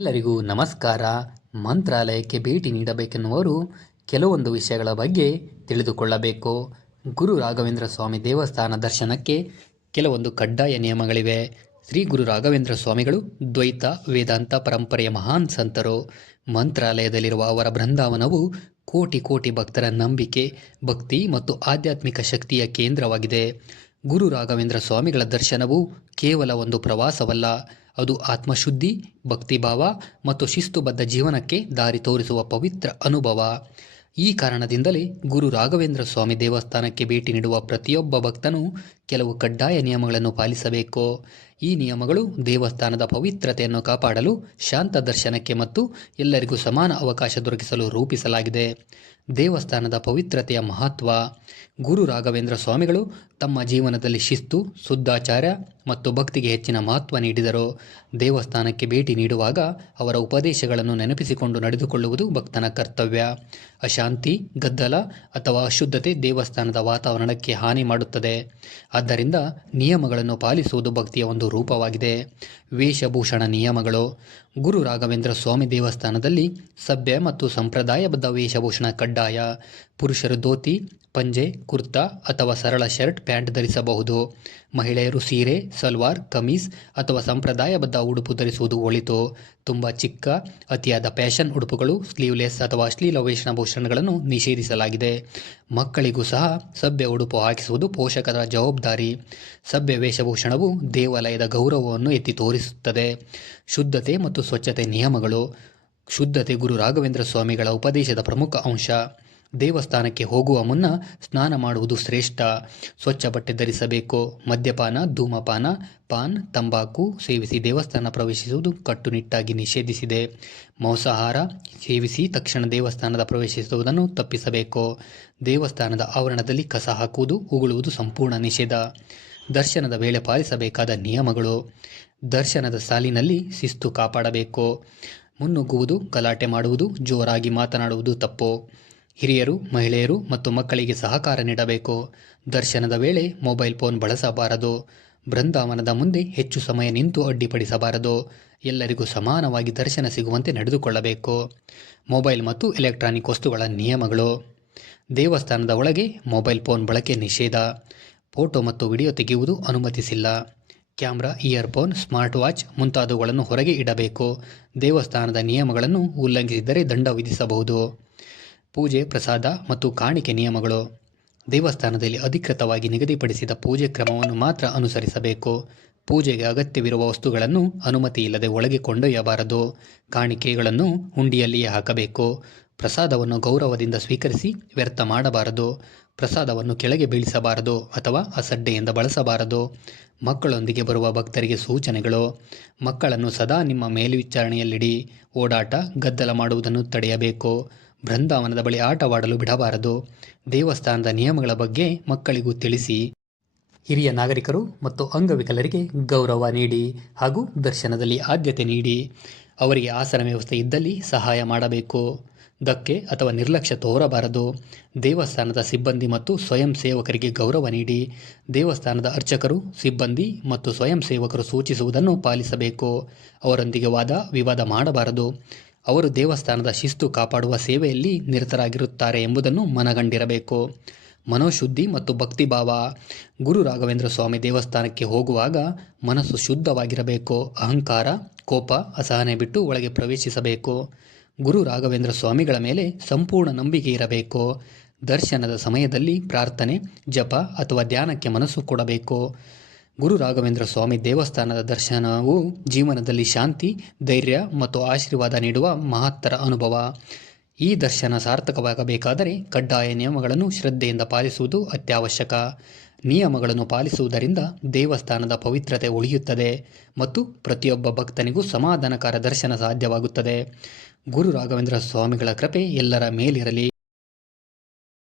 ಎಲ್ಲರಿಗೂ ನಮಸ್ಕಾರ. ಮಂತ್ರಾಲಯಕ್ಕೆ ಭೇಟಿ ನೀಡಬೇಕೆನ್ನುವರು ಕೆಲವೊಂದು ವಿಷಯಗಳ ಬಗ್ಗೆ ತಿಳಿದುಕೊಳ್ಳಬೇಕು. ಗುರು ರಾಘವೇಂದ್ರ ಸ್ವಾಮಿ ದೇವಸ್ಥಾನ ದರ್ಶನಕ್ಕೆ ಕೆಲವೊಂದು ಕಡ್ಡಾಯ ನಿಯಮಗಳಿವೆ. ಶ್ರೀ ಗುರು ರಾಘವೇಂದ್ರ ಸ್ವಾಮಿಗಳು ದ್ವೈತ ವೇದಾಂತ ಪರಂಪರೆಯ ಮಹಾನ್ ಸಂತರು. ಮಂತ್ರಾಲಯದಲ್ಲಿರುವ ಅವರ ಬೃಂದಾವನವು ಕೋಟಿ ಕೋಟಿ ಭಕ್ತರ ನಂಬಿಕೆ, ಭಕ್ತಿ ಮತ್ತು ಆಧ್ಯಾತ್ಮಿಕ ಶಕ್ತಿಯ ಕೇಂದ್ರವಾಗಿದೆ. ಗುರು ರಾಘವೇಂದ್ರ ಸ್ವಾಮಿಗಳ ದರ್ಶನವು ಕೇವಲ ಒಂದು ಪ್ರವಾಸವಲ್ಲ, ಅದು ಆತ್ಮಶುದ್ಧಿ, ಭಕ್ತಿಭಾವ ಮತ್ತು ಶಿಸ್ತುಬದ್ಧ ಜೀವನಕ್ಕೆ ದಾರಿ ತೋರಿಸುವ ಪವಿತ್ರ ಅನುಭವ. ಈ ಕಾರಣದಿಂದಲೇ ಗುರು ರಾಘವೇಂದ್ರ ಸ್ವಾಮಿ ದೇವಸ್ಥಾನಕ್ಕೆ ಭೇಟಿ ನೀಡುವ ಪ್ರತಿಯೊಬ್ಬ ಭಕ್ತನು ಕೆಲವು ಕಡ್ಡಾಯ ನಿಯಮಗಳನ್ನು ಪಾಲಿಸಬೇಕು. ಈ ನಿಯಮಗಳು ದೇವಸ್ಥಾನದ ಪವಿತ್ರತೆಯನ್ನು ಕಾಪಾಡಲು, ಶಾಂತ ದರ್ಶನಕ್ಕೆ ಮತ್ತು ಎಲ್ಲರಿಗೂ ಸಮಾನ ಅವಕಾಶ ದೊರಕಿಸಲು ರೂಪಿಸಲಾಗಿದೆ. ದೇವಸ್ಥಾನದ ಪವಿತ್ರತೆಯ ಮಹತ್ವ. ಗುರು ರಾಘವೇಂದ್ರ ಸ್ವಾಮಿಗಳು ತಮ್ಮ ಜೀವನದಲ್ಲಿ ಶಿಸ್ತು, ಶುದ್ಧಾಚಾರ ಮತ್ತು ಭಕ್ತಿಗೆ ಹೆಚ್ಚಿನ ಮಹತ್ವ ನೀಡಿದರು. ದೇವಸ್ಥಾನಕ್ಕೆ ಭೇಟಿ ನೀಡುವಾಗ ಅವರ ಉಪದೇಶಗಳನ್ನು ನೆನಪಿಸಿಕೊಂಡು ನಡೆದುಕೊಳ್ಳುವುದು ಭಕ್ತನ ಕರ್ತವ್ಯ. ಅಶಾಂತಿ, ಗದ್ದಲ ಅಥವಾ ಅಶುದ್ಧತೆ ದೇವಸ್ಥಾನದ ವಾತಾವರಣಕ್ಕೆ ಹಾನಿ ಮಾಡುತ್ತದೆ. ಆದ್ದರಿಂದ ನಿಯಮಗಳನ್ನು ಪಾಲಿಸುವುದು ಭಕ್ತಿಯ ಒಂದು ರೂಪವಾಗಿದೆ. ವೇಷಭೂಷಣ ನಿಯಮಗಳು. ಗುರು ರಾಘವೇಂದ್ರ ಸ್ವಾಮಿ ದೇವಸ್ಥಾನದಲ್ಲಿ ಸಭ್ಯ ಮತ್ತು ಸಂಪ್ರದಾಯಬದ್ಧ ವೇಷಭೂಷಣ ಕಡ್ಡಾಯ. ಪುರುಷರು ಧೋತಿ, ಪಂಜೆ, ಕುರ್ತಾ ಅಥವಾ ಸರಳ ಶರ್ಟ್ ಪ್ಯಾಂಟ್ ಧರಿಸಬಹುದು. ಮಹಿಳೆಯರು ಸೀರೆ, ಸಲ್ವಾರ್ ಕಮೀಸ್ ಅಥವಾ ಸಂಪ್ರದಾಯಬದ್ಧ ಉಡುಪು ಧರಿಸುವುದು ಒಳಿತು. ತುಂಬ ಚಿಕ್ಕ, ಅತಿಯಾದ ಫ್ಯಾಷನ್ ಉಡುಪುಗಳು, ಸ್ಲೀವ್ಲೆಸ್ ಅಥವಾ ಅಶ್ಲೀಲ ವೇಷಭೂಷಣಗಳನ್ನು ನಿಷೇಧಿಸಲಾಗಿದೆ. ಮಕ್ಕಳಿಗೂ ಸಹ ಸಭ್ಯ ಉಡುಪು ಹಾಕಿಸುವುದು ಪೋಷಕರ ಜವಾಬ್ದಾರಿ. ಸಭ್ಯ ವೇಷಭೂಷಣವು ದೇವಾಲಯದ ಗೌರವವನ್ನು ಎತ್ತಿ ತೋರಿಸುತ್ತದೆ. ಶುದ್ಧತೆ ಮತ್ತು ಸ್ವಚ್ಛತೆ ನಿಯಮಗಳು. ಶುದ್ಧತೆ ಗುರು ರಾಘವೇಂದ್ರ ಸ್ವಾಮಿಗಳ ಉಪದೇಶದ ಪ್ರಮುಖ ಅಂಶ. ದೇವಸ್ಥಾನಕ್ಕೆ ಹೋಗುವ ಮುನ್ನ ಸ್ನಾನ ಮಾಡುವುದು ಶ್ರೇಷ್ಠ. ಸ್ವಚ್ಛ ಬಟ್ಟೆ ಧರಿಸಬೇಕು. ಮದ್ಯಪಾನ, ಧೂಮಪಾನ, ಪಾನ್, ತಂಬಾಕು ಸೇವಿಸಿ ದೇವಸ್ಥಾನ ಪ್ರವೇಶಿಸುವುದು ಕಟ್ಟುನಿಟ್ಟಾಗಿ ನಿಷೇಧಿಸಿದೆ. ಮಾಂಸಾಹಾರ ಸೇವಿಸಿ ತಕ್ಷಣ ದೇವಸ್ಥಾನದ ಪ್ರವೇಶಿಸುವುದನ್ನು ತಪ್ಪಿಸಬೇಕು. ದೇವಸ್ಥಾನದ ಆವರಣದಲ್ಲಿ ಕಸ ಹಾಕುವುದು, ಉಗುಳುವುದು ಸಂಪೂರ್ಣ ನಿಷೇಧ. ದರ್ಶನದ ವೇಳೆ ಪಾಲಿಸಬೇಕಾದ ನಿಯಮಗಳು. ದರ್ಶನದ ಸಾಲಿನಲ್ಲಿ ಶಿಸ್ತು ಕಾಪಾಡಬೇಕು. ಮುನ್ನುಗ್ಗುವುದು, ಗಲಾಟೆ ಮಾಡುವುದು, ಜೋರಾಗಿ ಮಾತನಾಡುವುದು ತಪ್ಪು. ಹಿರಿಯರು, ಮಹಿಳೆಯರು ಮತ್ತು ಮಕ್ಕಳಿಗೆ ಸಹಕಾರ ನೀಡಬೇಕು. ದರ್ಶನದ ವೇಳೆ ಮೊಬೈಲ್ ಫೋನ್ ಬಳಸಬಾರದು. ಬೃಂದಾವನದ ಮುಂದೆ ಹೆಚ್ಚು ಸಮಯ ನಿಂತು ಅಡ್ಡಿಪಡಿಸಬಾರದು. ಎಲ್ಲರಿಗೂ ಸಮಾನವಾಗಿ ದರ್ಶನ ಸಿಗುವಂತೆ ನಡೆದುಕೊಳ್ಳಬೇಕು. ಮೊಬೈಲ್ ಮತ್ತು ಎಲೆಕ್ಟ್ರಾನಿಕ್ ವಸ್ತುಗಳ ನಿಯಮಗಳು. ದೇವಸ್ಥಾನದ ಒಳಗೆ ಮೊಬೈಲ್ ಫೋನ್ ಬಳಕೆ ನಿಷೇಧ. ಫೋಟೋ ಮತ್ತು ವಿಡಿಯೋ ತೆಗೆಯುವುದು ಅನುಮತಿಸಿಲ್ಲ. ಕ್ಯಾಮ್ರಾ, ಇಯರ್ಫೋನ್, ಸ್ಮಾರ್ಟ್ ವಾಚ್ ಮುಂತಾದವುಗಳನ್ನು ಹೊರಗೆ ಇಡಬೇಕು. ದೇವಸ್ಥಾನದ ನಿಯಮಗಳನ್ನು ಉಲ್ಲಂಘಿಸಿದರೆ ದಂಡ ವಿಧಿಸಬಹುದು. ಪೂಜೆ, ಪ್ರಸಾದ ಮತ್ತು ಕಾಣಿಕೆ ನಿಯಮಗಳು. ದೇವಸ್ಥಾನದಲ್ಲಿ ಅಧಿಕೃತವಾಗಿ ನಿಗದಿಪಡಿಸಿದ ಪೂಜೆ ಕ್ರಮವನ್ನು ಮಾತ್ರ ಅನುಸರಿಸಬೇಕು. ಪೂಜೆಗೆ ಅಗತ್ಯವಿರುವ ವಸ್ತುಗಳನ್ನು ಅನುಮತಿ ಇಲ್ಲದೆ ಒಳಗೆ ಕೊಂಡೊಯ್ಯಬಾರದು. ಕಾಣಿಕೆಗಳನ್ನು ಹುಂಡಿಯಲ್ಲಿಯೇ ಹಾಕಬೇಕು. ಪ್ರಸಾದವನ್ನು ಗೌರವದಿಂದ ಸ್ವೀಕರಿಸಿ ವ್ಯರ್ಥ ಮಾಡಬಾರದು. ಪ್ರಸಾದವನ್ನು ಕೆಳಗೆ ಬೀಳಿಸಬಾರದು ಅಥವಾ ಅಸಡ್ಡೆಯಿಂದ ಬಳಸಬಾರದು. ಮಕ್ಕಳೊಂದಿಗೆ ಬರುವ ಭಕ್ತರಿಗೆ ಸೂಚನೆಗಳು. ಮಕ್ಕಳನ್ನು ಸದಾ ನಿಮ್ಮ ಮೇಲ್ವಿಚಾರಣೆಯಲ್ಲಿಡಿ. ಓಡಾಟ, ಗದ್ದಲ ಮಾಡುವುದನ್ನು ತಡೆಯಬೇಕು. ಬೃಂದಾವನದ ಬಳಿ ಆಟವಾಡಲು ಬಿಡಬಾರದು. ದೇವಸ್ಥಾನದ ನಿಯಮಗಳ ಬಗ್ಗೆ ಮಕ್ಕಳಿಗೂ ತಿಳಿಸಿ. ಹಿರಿಯ ನಾಗರಿಕರು ಮತ್ತು ಅಂಗವಿಕಲರಿಗೆ ಗೌರವ ನೀಡಿ ಹಾಗೂ ದರ್ಶನದಲ್ಲಿ ಆದ್ಯತೆ ನೀಡಿ. ಅವರಿಗೆ ಆಸನ ವ್ಯವಸ್ಥೆ ಇದ್ದಲ್ಲಿ ಸಹಾಯ ಮಾಡಬೇಕು. ಧಕ್ಕೆ ಅಥವಾ ನಿರ್ಲಕ್ಷ್ಯ ತೋರಬಾರದು. ದೇವಸ್ಥಾನದ ಸಿಬ್ಬಂದಿ ಮತ್ತು ಸ್ವಯಂ ಸೇವಕರಿಗೆ ಗೌರವ ನೀಡಿ. ದೇವಸ್ಥಾನದ ಅರ್ಚಕರು, ಸಿಬ್ಬಂದಿ ಮತ್ತು ಸ್ವಯಂ ಸೇವಕರು ಸೂಚಿಸುವುದನ್ನು ಪಾಲಿಸಬೇಕು. ಅವರೊಂದಿಗೆ ವಾದ ವಿವಾದ ಮಾಡಬಾರದು. ಅವರು ದೇವಸ್ಥಾನದ ಶಿಸ್ತು ಕಾಪಾಡುವ ಸೇವೆಯಲ್ಲಿ ನಿರತರಾಗಿರುತ್ತಾರೆ ಎಂಬುದನ್ನು ಮನಗಂಡಿರಬೇಕು. ಮನೋಶುದ್ಧಿ ಮತ್ತು ಭಕ್ತಿಭಾವ. ಗುರು ರಾಘವೇಂದ್ರ ಸ್ವಾಮಿ ದೇವಸ್ಥಾನಕ್ಕೆ ಹೋಗುವಾಗ ಮನಸ್ಸು ಶುದ್ಧವಾಗಿರಬೇಕು. ಅಹಂಕಾರ, ಕೋಪ, ಅಸಹನೆ ಬಿಟ್ಟು ಒಳಗೆ ಪ್ರವೇಶಿಸಬೇಕು. ಗುರು ರಾಘವೇಂದ್ರ ಸ್ವಾಮಿಗಳ ಮೇಲೆ ಸಂಪೂರ್ಣ ನಂಬಿಕೆ ಇರಬೇಕು. ದರ್ಶನದ ಸಮಯದಲ್ಲಿ ಪ್ರಾರ್ಥನೆ, ಜಪ ಅಥವಾ ಧ್ಯಾನಕ್ಕೆ ಮನಸ್ಸು ಕೊಡಬೇಕು. ಗುರು ರಾಘವೇಂದ್ರ ಸ್ವಾಮಿ ದೇವಸ್ಥಾನದ ದರ್ಶನವು ಜೀವನದಲ್ಲಿ ಶಾಂತಿ, ಧೈರ್ಯ ಮತ್ತು ಆಶೀರ್ವಾದ ನೀಡುವ ಮಹತ್ತರ ಅನುಭವ. ಈ ದರ್ಶನ ಸಾರ್ಥಕವಾಗಬೇಕಾದರೆ ಕಡ್ಡಾಯ ನಿಯಮಗಳನ್ನು ಶ್ರದ್ಧೆಯಿಂದ ಪಾಲಿಸುವುದು ಅತ್ಯವಶ್ಯಕ. ನಿಯಮಗಳನ್ನು ಪಾಲಿಸುವುದರಿಂದ ದೇವಸ್ಥಾನದ ಪವಿತ್ರತೆ ಉಳಿಯುತ್ತದೆ ಮತ್ತು ಪ್ರತಿಯೊಬ್ಬ ಭಕ್ತನಿಗೂ ಸಮಾಧಾನಕರ ದರ್ಶನ ಸಾಧ್ಯವಾಗುತ್ತದೆ. ಗುರು ರಾಘವೇಂದ್ರ ಸ್ವಾಮಿಗಳ ಕೃಪೆ ಎಲ್ಲರ ಮೇಲಿರಲಿ.